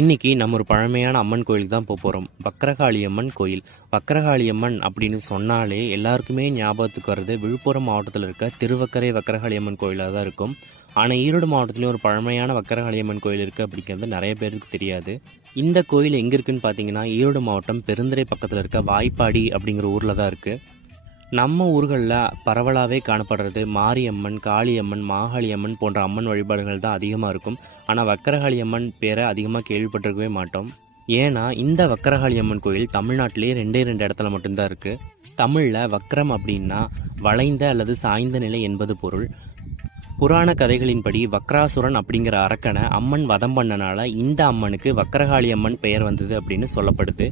இன்னைக்கு நம்ம ஒரு பழமையான அம்மன் கோயிலுக்கு தான் போகிறோம். வக்ரகாளி அம்மன் கோயில். வக்ரகாளி அம்மன் அப்படின்னு சொன்னாலே எல்லாருக்குமே ஞாபகத்துக்கு வர்றது விழுப்புரம் மாவட்டத்தில் இருக்க திருவக்கரை வக்ரகாளி அம்மன் கோயிலாக தான் இருக்கும். ஆனால் ஈரோடு மாவட்டத்துலேயும் ஒரு பழமையான வக்ரகாளி அம்மன் கோயில் இருக்குது அப்படிங்கிறது நிறைய பேருக்கு தெரியாது. இந்த கோயில் எங்கே இருக்குன்னு பார்த்தீங்கன்னா ஈரோடு மாவட்டம் பெருந்துறை பக்கத்தில் இருக்க வாய்ப்பாடி அப்படிங்கிற ஊரில் தான் இருக்குது. நம்ம ஊர்களில் பரவலாகவே காணப்படுறது மாரியம்மன், காளியம்மன், மாகாளியம்மன் போன்ற அம்மன் வழிபாடுகள் தான் அதிகமாக இருக்கும். ஆனால் வக்கரகாளி அம்மன் பேரை அதிகமாக கேள்விப்பட்டிருக்கவே மாட்டோம். ஏன்னா இந்த வக்கரகாளி அம்மன் கோயில் தமிழ்நாட்டிலே ரெண்டே இடத்துல மட்டும்தான் இருக்குது. தமிழில் வக்ரம் அப்படின்னா வளைந்த அல்லது சாய்ந்த நிலை என்பது பொருள். புராண கதைகளின்படி வக்ராசுரன் அப்படிங்கிற அரக்கனை அம்மன் வதம் பண்ணனால இந்த அம்மனுக்கு வக்கரகாளி அம்மன் பெயர் வந்தது அப்படின்னு சொல்லப்படுது.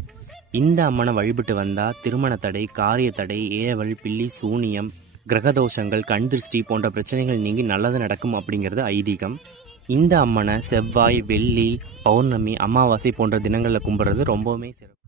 இந்த அம்மனை வழிபட்டு வந்தால் திருமண தடை, காரிய தடை, ஏவல், பில்லி, சூனியம், கிரகதோஷங்கள், கண் திருஷ்டி போன்ற பிரச்சனைகள் நீங்கி நல்லது நடக்கும் அப்படிங்கிறது ஐதீகம். இந்த அம்மனை செவ்வாய், வெள்ளி, பௌர்ணமி, அமாவாசை போன்ற தினங்களில் கும்பிட்றது ரொம்பவுமே சிறப்பு.